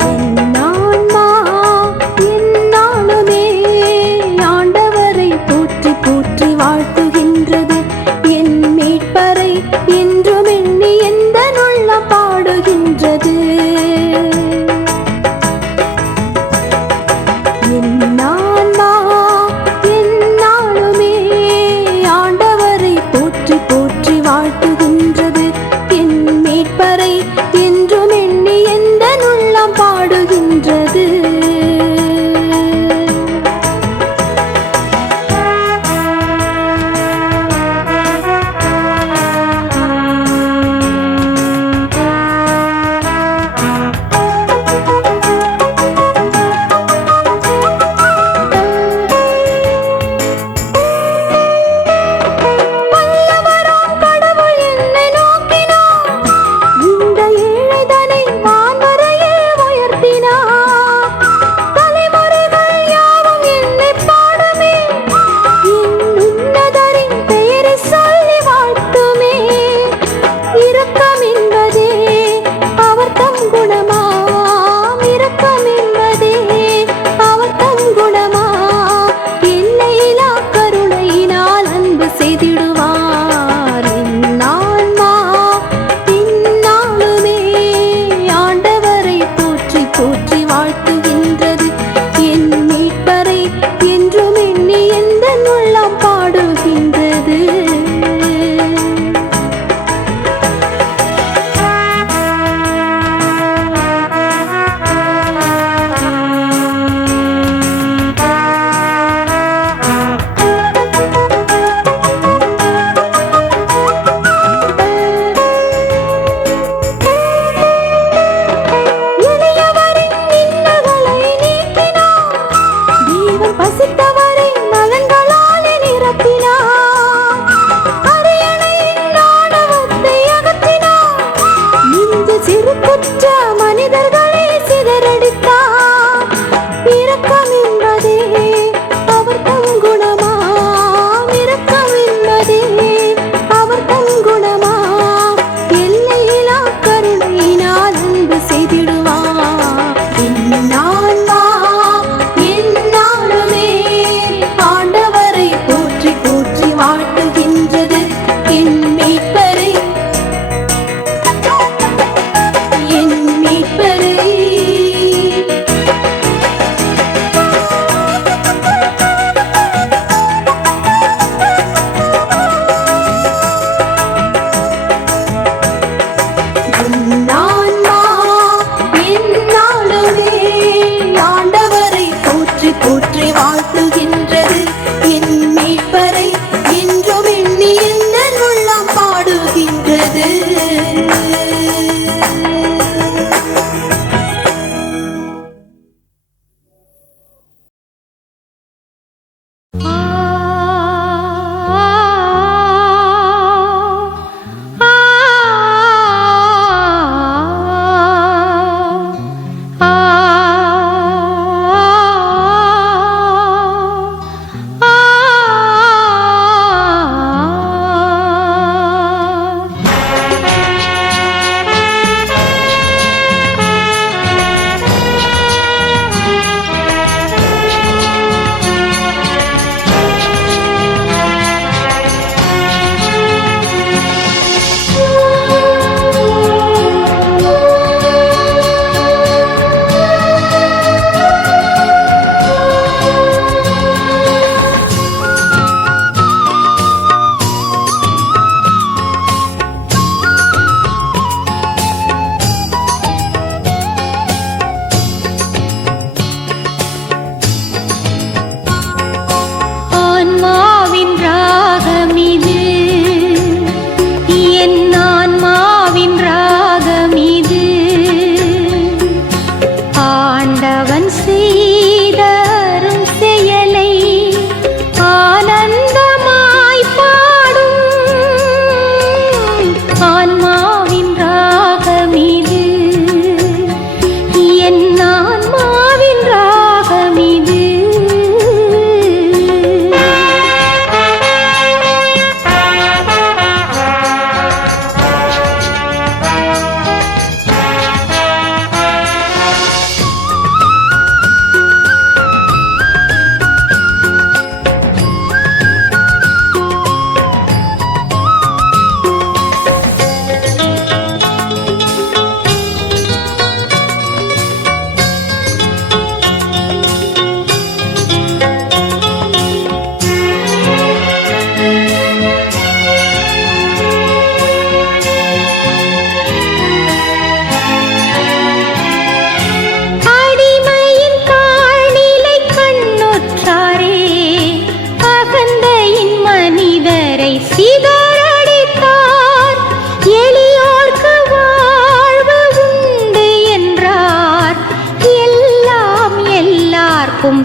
என்னான்மா என்னாலுமே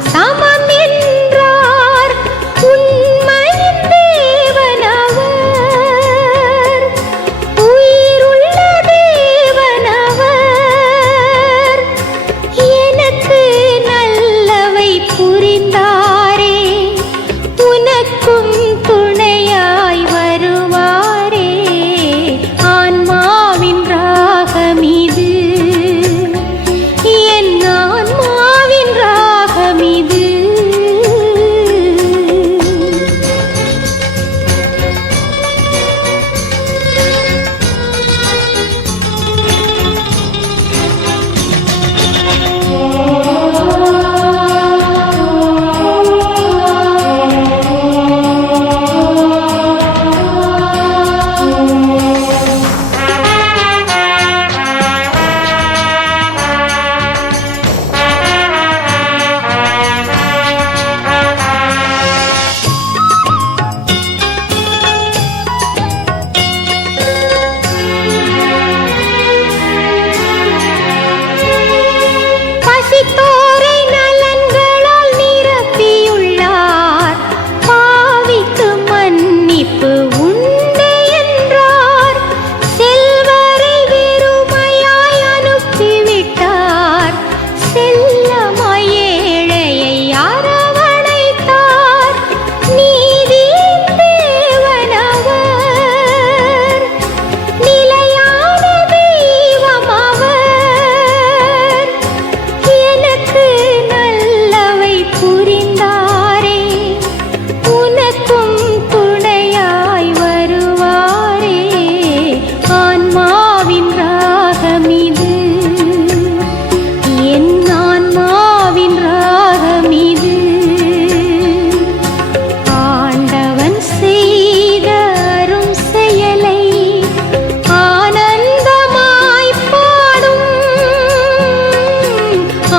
சமம் என்றார் உண்மையின் தேவனவர், உயிருள்ள தேவனவர். எனக்கு நல்லவை புரிந்தாரே, உனக்கும் துணையாய் வருவாரே. ஆன்மாவின் ராகமிது, என் ஆன்மாவின் ராகமிது. பசித்தோரை நலன்களால் நிரப்பியுள்ளார், பாவிக்கு மன்னிப்பு உண்டு என்றார். செல்வரை வெறுமையாய் அனுப்பிவிட்டார், செல்லமாய் ஏழையை அரவணைத்தார். நீதியின் தேவனவர், நிலையான தெய்வம் அவர். எனக்கு நல்லவை புரிந்தாரே, உனக்கும் துணையாய் வருவாரே. ஆன்மாவின் ராகமிது, என் ஆன்மாவின் ராகமிது. ஆண்டவன் செய்த அரும் செயலை ஆனந்தமாய் பாடும்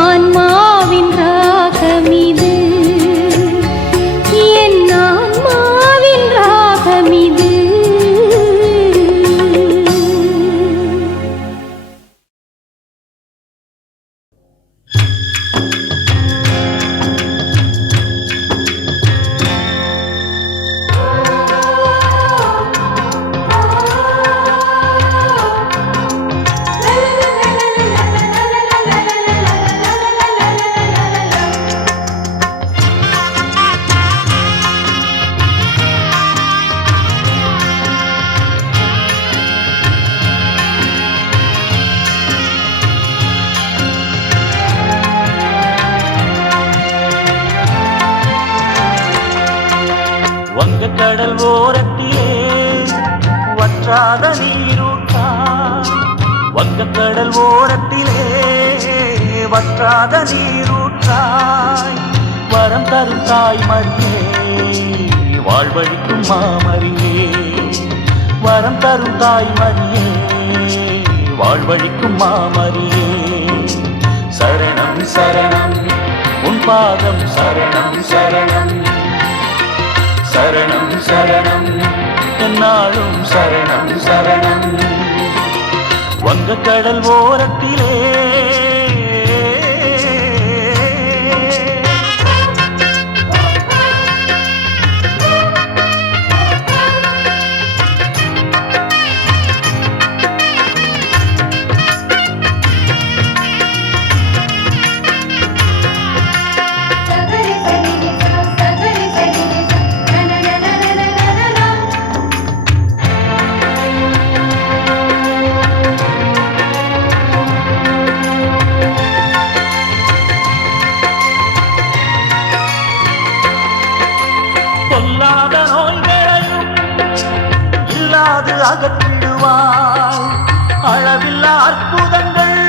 ஆன்மாவின் ராகமிது, என் ஆன்மாவின் ராகமிது. வங்கக்கடல் ஓரத்திலே வற்றாத நீரூற்றாய், வங்கக்கடல் ஓரத்திலே வற்றாத நீரூற்றாய். வரம் தரும் தாய் மரியே, வாழ்வழிக்கும் மாமரியே. வரம் தரும் தாய் மரியே, வாழ்வழிக்கும் மாமரியே. சரணம் சரணம் உன் பாதம், சரணம் சரணம் சரணம் சரணம் என்னாலும் சரணம் சரணம். வங்கக்கடல் ஓரத்திலே பொல்லாத நோய்களையும் இல்லாது அகற்றிடுவாய். அளவில்லா அற்புதங்கள்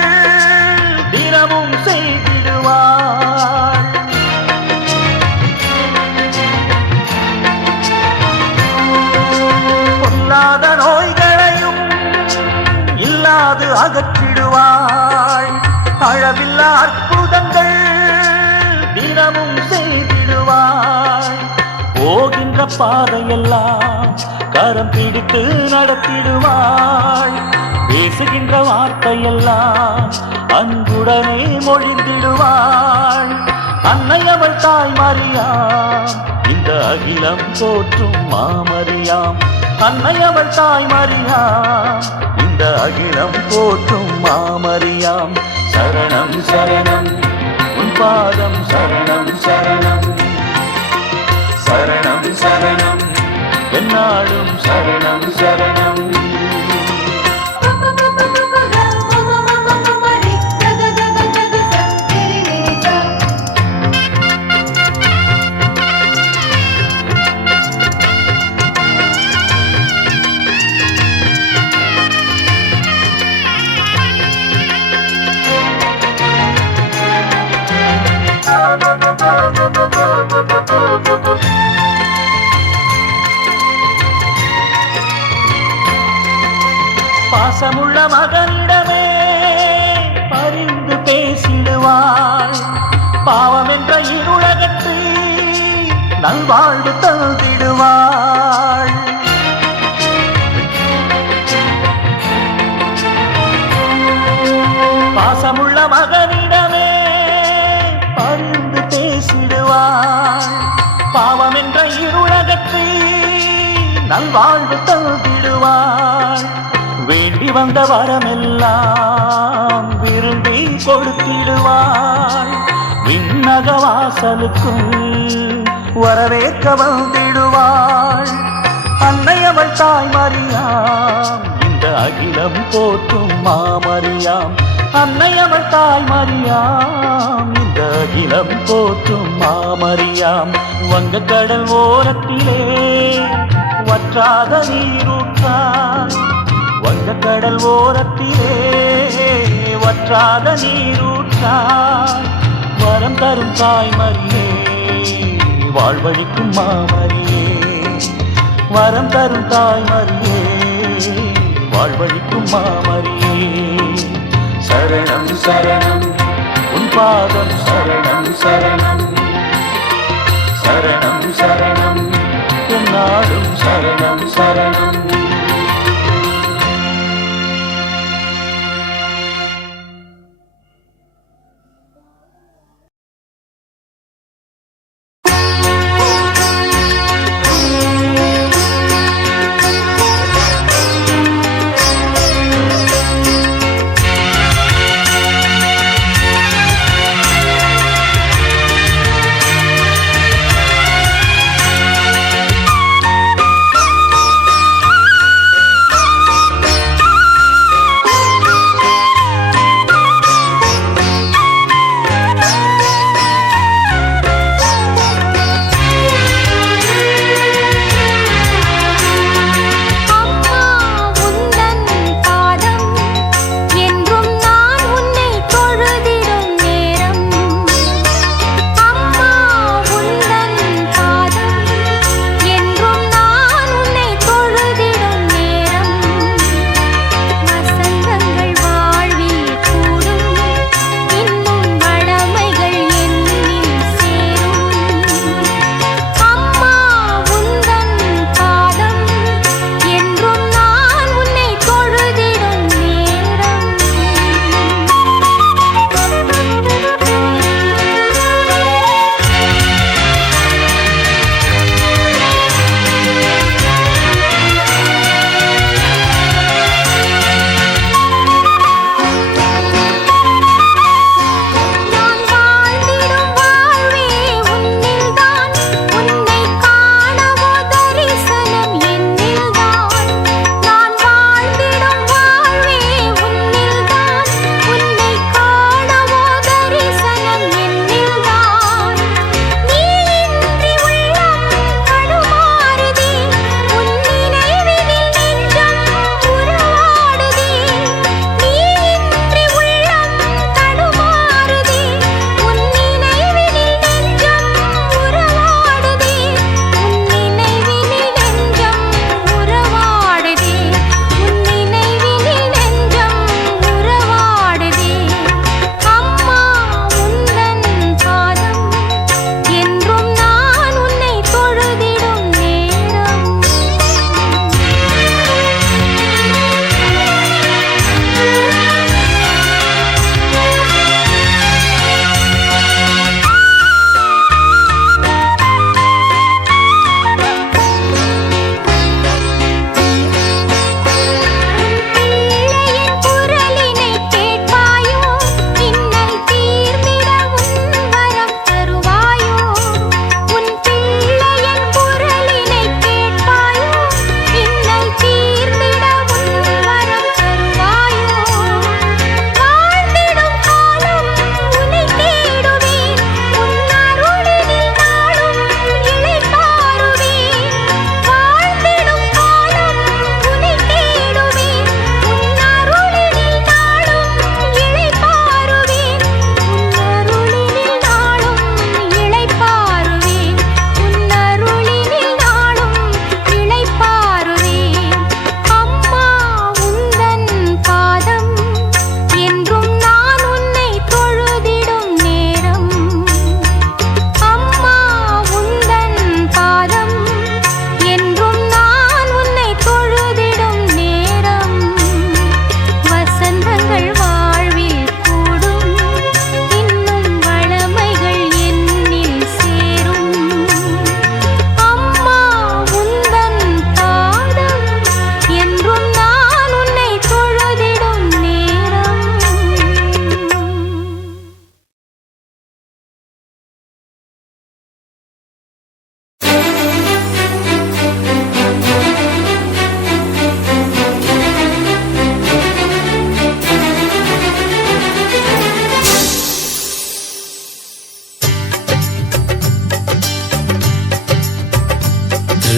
தினமும் செய்திடுவாய். பொல்லாத நோய்களையும் இல்லாது அகற்றிடுவாய். அளவில்லா அற்புதங்கள் தினமும் செய்திடுவாய். போகின்ற பாதையெல்லாம் கரம் பிடித்து நடத்திடுவாய். பேசுகின்ற வார்த்தையெல்லாம் அன்புடனே மொழிந்திடுவாய். அன்னை அவள் தாய் மரியாம் இந்த அகிலம் போற்றும் மாமரியாம். அன்னை அவள் தாய் மரியாம் இந்த அகிலம் போற்றும் மாமரியாம். சரணம் சரணம் உன் பாதம் சரணம் சரணம். சரணம் சரணம் என்னாலும் சரணம் சரணம். பாசமுள்ள மகனிடமே பரிந்து பேசிடுவாள். பாவம் என்ற இருளகத்தை நல்வாழ்வு தந்திடுவாள். பாசமுள்ள மகனிடமே பரிந்து பேசிடுவாள். பாவம் என்ற இருளகத்தை நல்வாழ்வு தந்திடுவாள். வேண்டி வந்த வரமெல்லாம் விரும்பி கொடுத்திடுவாள். விண்ணக வாசலுக்கும் வரவேற்க வந்திடுவாள். அன்னை அவள் தாய் மரியாம் இந்த அகிலம் போற்றும் மாமரியாம். அன்னை அவள் தாய் மரியாம் இந்த அகிலம் போற்றும் மாமரியாம். வங்கக்கடல் ஓரத்திலே வற்றாத நீரூற்றாய். வங்கக்கடல் ஓரத்திலே வற்றாத நீரூற்றாய். வரம் தரும் தாய்மரியே வாழ்வழிக்கும் மாமரியே. வரம் தரும் தாய்மரியே வாழ்வழிக்கும் மாமரியே. சரணம் சரணம் உன் பாதம் சரணம் சரணம். சரணம் சரணம் என்னாலும் சரணம் சரணம்.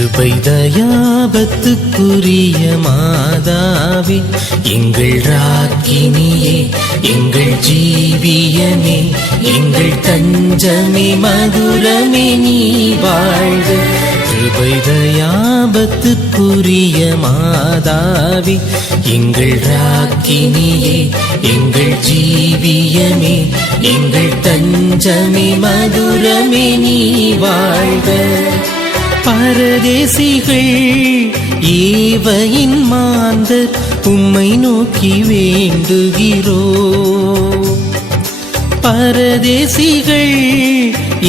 கிருபை தயாபத்துக்குரிய மாதாவே, எங்கள் ராக்கினியே, எங்கள் ஜீவியமே, எங்கள் தஞ்சமே, மதுரமே நீ வாழ்க. கிருபை தயாபத்துக்குரிய மாதாவே, எங்கள் ராக்கினியே, எங்கள் ஜீவியமே, எங்கள் தஞ்சமே, மதுரமே நீ வாழ்க. பரதேசிகள் ஏவையின் மாந்தர் உம்மை நோக்கி வேண்டுகிறோ. பரதேசிகள்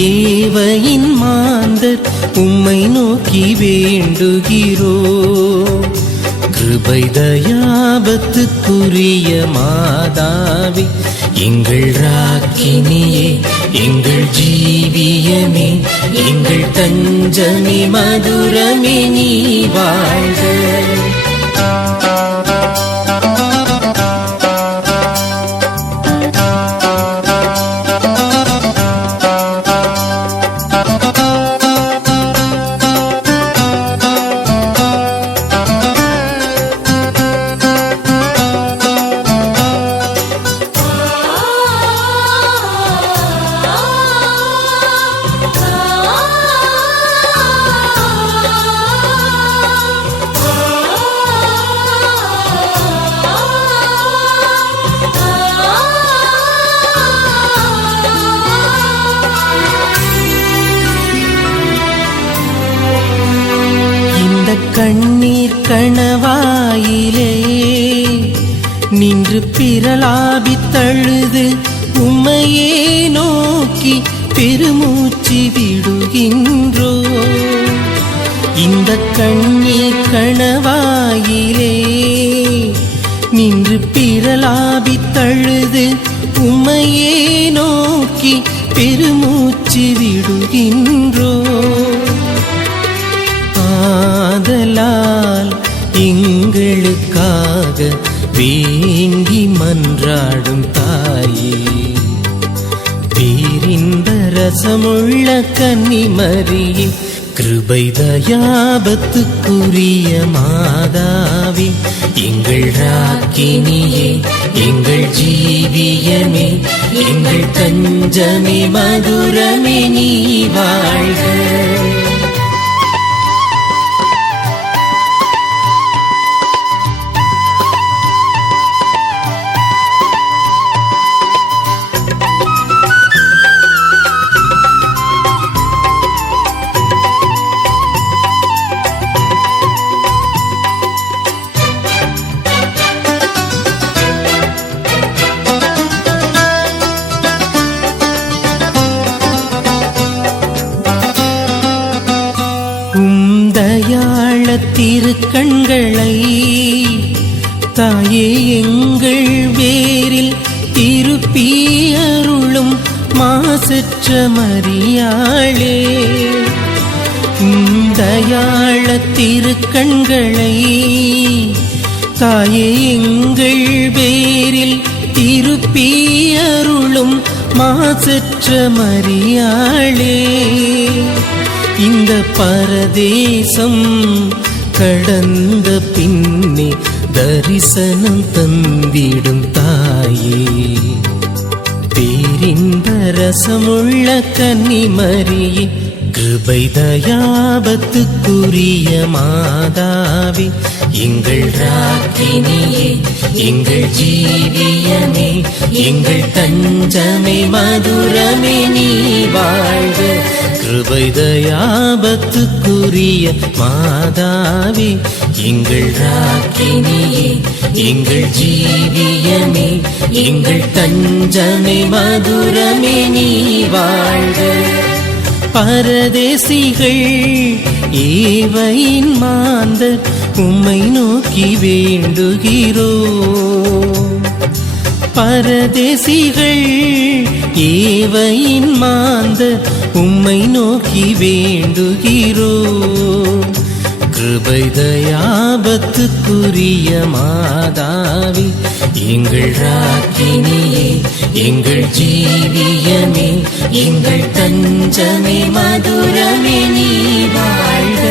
ஏவையின் மாந்தர் உம்மை நோக்கி வேண்டுகிறோ. கிருபை தயாபத்துக்குரிய மாதாவே, எங்கள் ராக்கினியே, எங்கள் ஜீவியமே, எங்கள் தஞ்சமே, மதுரமே நீ வாழ்க. கண்ணீர் கணவாயிலே நின்று பிரலாபி தழுது உம்மையே நோக்கி பெருமூச்சு விடுகின்றோ. இந்த கண்ணீர் கணவாயிலே நின்று பிரலாபி தழுது உம்மையே நோக்கி பெருமூச்சு விடுகின்றோ. ஆதலால் எங்களுக்காக வேண்டி மன்றாடும் தாயே, பேரின்ப ரசமுள்ள கன்னிமரியே, கிருபை தயாபத்துக்குரிய மாதாவே, எங்கள் ராக்கினியே, எங்கள் ஜீவியமே, எங்கள் தஞ்சமே, மதுரமே நீ வாழ்க. தயாள திருக்கண்களை தாயே எங்கள் வேரில் திருப்பி அருளும் மாசற்ற மரியாளே. தயாள திருக்கண்களை தாயே எங்கள் வேரில் திருப்பி அருளும் மாசற்ற மரியாளே. இந்த பரதேசம் கடந்த பின்னே தரிசனம் தந்திடும் தாயே, பேரின்ப ரசமுள்ள கன்னிமரியே, கிருபை தயாபத்துக்குரிய மாதாவே, எங்கள் ராக்கினியே, எங்கள் ஜீவியமே, எங்கள் தஞ்சமே, மதுரமே நீ வாழ்க. கிருபை தயாபத்துக்குரிய மாதாவே, எங்கள் ராக்கினியே, எங்கள் ஜீவியமே, எங்கள் தஞ்சமே, மதுரமே நீ வாழ்க. பரதேசிகள் ஏவையின் மாந்தர் உம்மை நோக்கி வேண்டுகிறோ. பரதேசிகள் ஏவையின் மாந்தர் உம்மை நோக்கி வேண்டுகிறோ. கிருபை தயாபத்துக்குரிய மாதாவே, எங்கள் ராக்கினியே, எங்கள் ஜீவியமே, எங்கள் தஞ்சமே, மதுரமே நீ வாழ்க.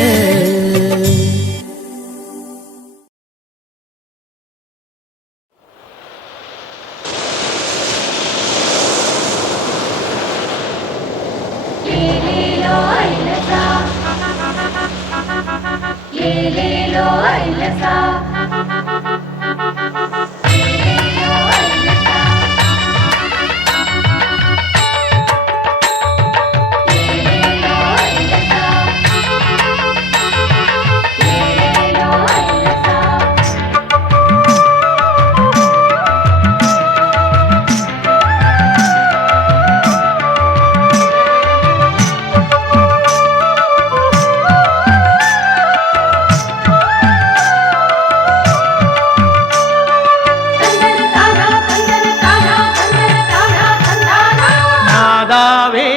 மாதாவே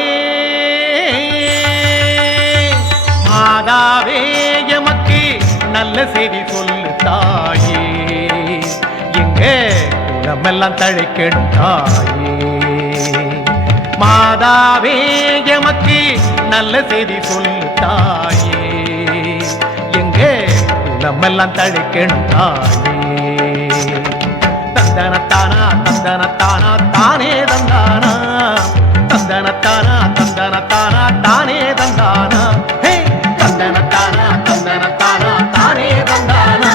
மாதாவே எமக்கு நல்ல செய்தி சொல்லு தாயே எங்க குலமெல்லாம் தழைக்கணும் தாயே மாதாவே எமக்கு நல்ல செய்தி சொல்லு தாயே எங்க குலமெல்லாம் தழைக்கணும் தாயே தந்தனத்தானா தந்தனத்தானா தானே தந்தானா தந்தனத்தானா தந்தனத்தானா தானே தந்தானா ஹே தந்தனத்தானா தந்தனத்தானா தானே தந்தானா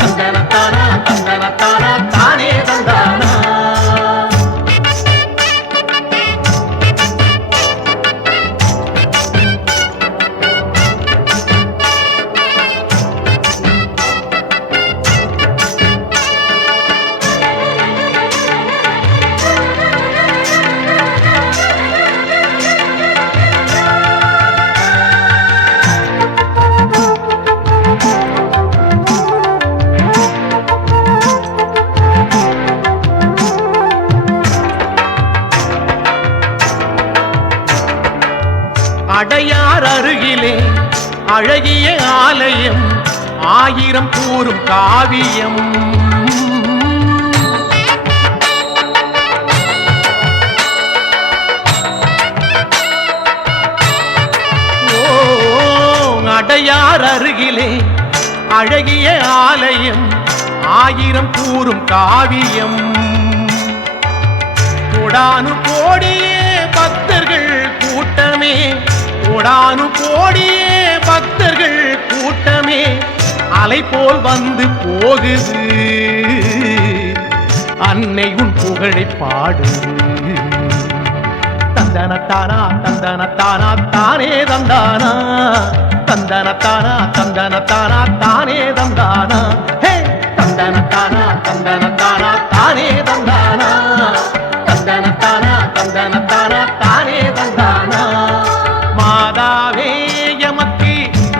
தந்தனத்தானா தந்தனத்தானா தானே தந்தானா அடையார் அருகிலே அழகிய ஆலயம் ஆயிரம் கூறும் காவியம் அடையார் அருகிலே அழகிய ஆலயம் ஆயிரம் கூறும் காவியம் கோடானு கோடியே பக்தர்கள் கூட்டமே கோடானு கோடியே பக்தர்கள் கூட்டமே அலை போல் வந்து போகுது அன்னை உன் புகழை பாடுது தந்தனத்தானா தந்தனத்தானா தானே தந்தானா தந்தனத்தானா தந்தனத்தானா தானே தந்தானா ஹே தந்தனத்தானா தந்தனத்தானா தானே தந்தானா தந்தனத்தானா தந்தனத்தானா தானே தந்தானா மாதாவே எமக்கு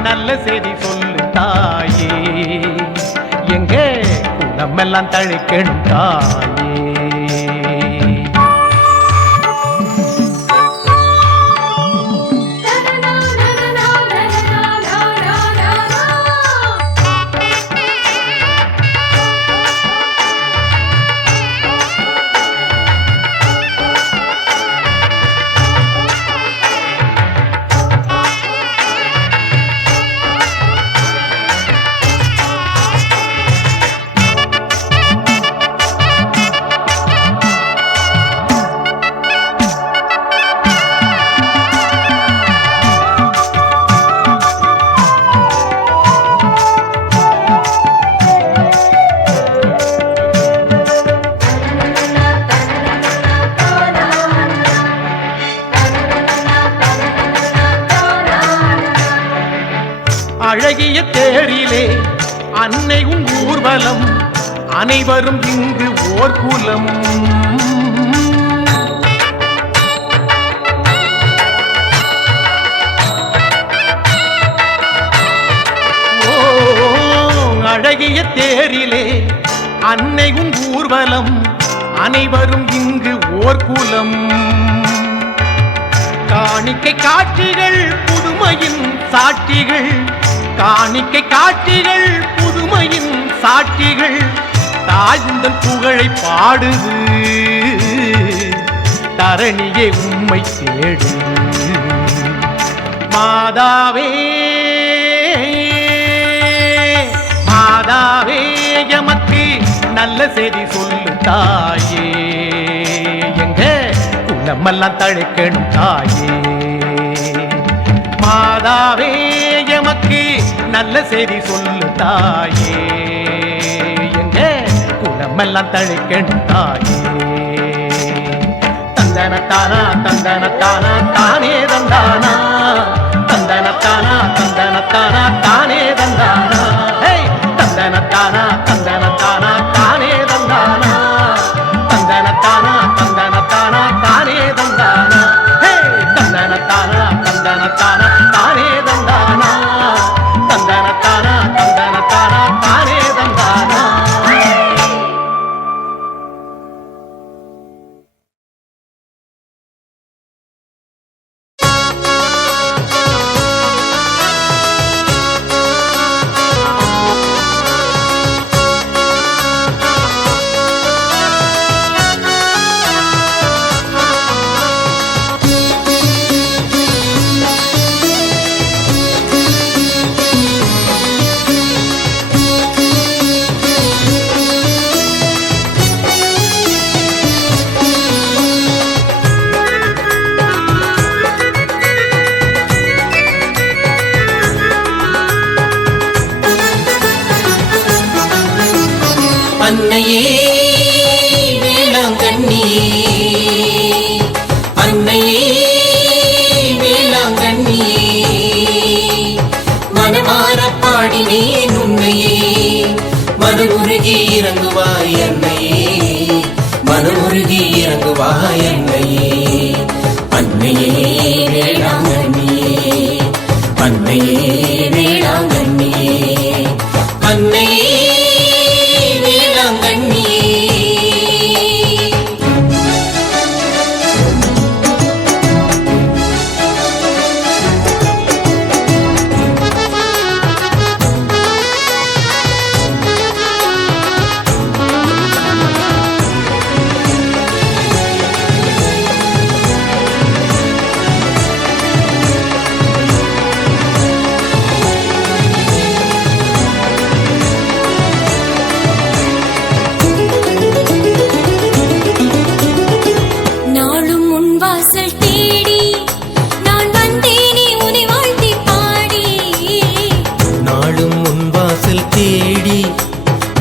நல்ல செய்தி சொல்லு தாயே எங்க குலமெல்லாம் தழைக்கணும் தாயே அழகிய தேரிலே அன்னை உன் ஊர்வலம் அனைவரும் இங்கு ஓர் குலம் அழகிய தேரிலே அன்னை உன் ஊர்வலம் அனைவரும் இங்கு ஓர் குலம் காணிக்கை காட்சிகள் புதுமையின் சாட்சிகள் காணிக்கை காட்சிகள் புதுமையின் சாட்சிகள் தாயுந்தன் புகழை பாடுது தரணியே உம்மை தேடு மாதாவே மாதாவே எமக்கு நல்ல செய்தி சொல்லு தாயே எங்க குலமெல்லாம் தழைக்கணும் தாயே மாதாவே எமக்கு நல்ல செய்தி சொல்லு தாயே, எங்க குலமெல்லாம் தழைக்கணும் தாயே. தந்தனத்தானா தந்தனத்தானா தானே தந்தானா, தந்தனத்தானா தந்தனத்தானா தானே தந்தானா, தந்தனத்தானா தந்தனத்தானா தானே தந்தானா, தந்தனத்தானா தந்தனத்தானா தானே தந்தானா, தந்தனத்தானா தந்தனத்தானா தானே தந்தானா, தந்தனத்தானா தந்தனத்தானா தானே தந்தானா. அன்னையே வேளாங்கண்ணியே, அன்னையே வேளாங்கண்ணியே, மனமார பாடினேன் உன்னையே, மனமுருகி இறங்குவாய் அன்னையே, மனமுருகி இறங்குவாய் அன்னையே. அன்னையே வேளாங்கண்ணியே, அன்னையே வேளாங்கண்ணியே, அன்னையே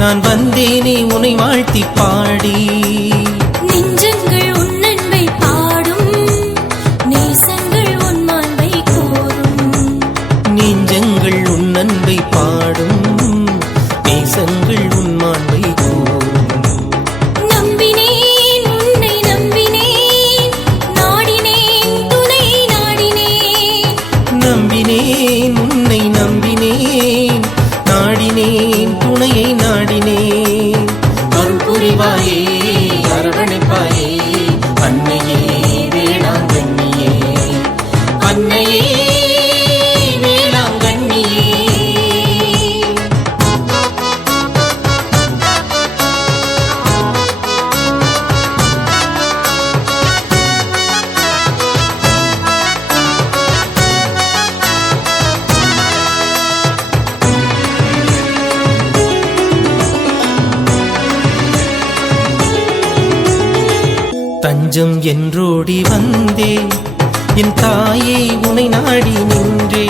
நான் வந்தேனே உன்னை வாழ்த்தி பாடி. நெஞ்சங்கள் உன் அன்பை பாடும், நேசங்கள் உன் மாண்பை கூறும். நெஞ்சங்கள் உன் அன்பை பாடும், நேசங்கள் உன் மாண்பை கூறும். நம்பினேன் உன்னை நம்பினேன், நாடினேன் துணை நாடினேன். நம்பினேன் உன்னை நம்பினேன், நாடினேன் துணையை நாடினேன். அருள் புரிவாயே அரவணைப்பாயே அன்னையே வேளாங்கண்ணியே, அன்னையே வேளாங்கண்ணியே. தஞ்சம் என்றோடி வந்தேன் என் தாயை உனை நாடி நின்றே,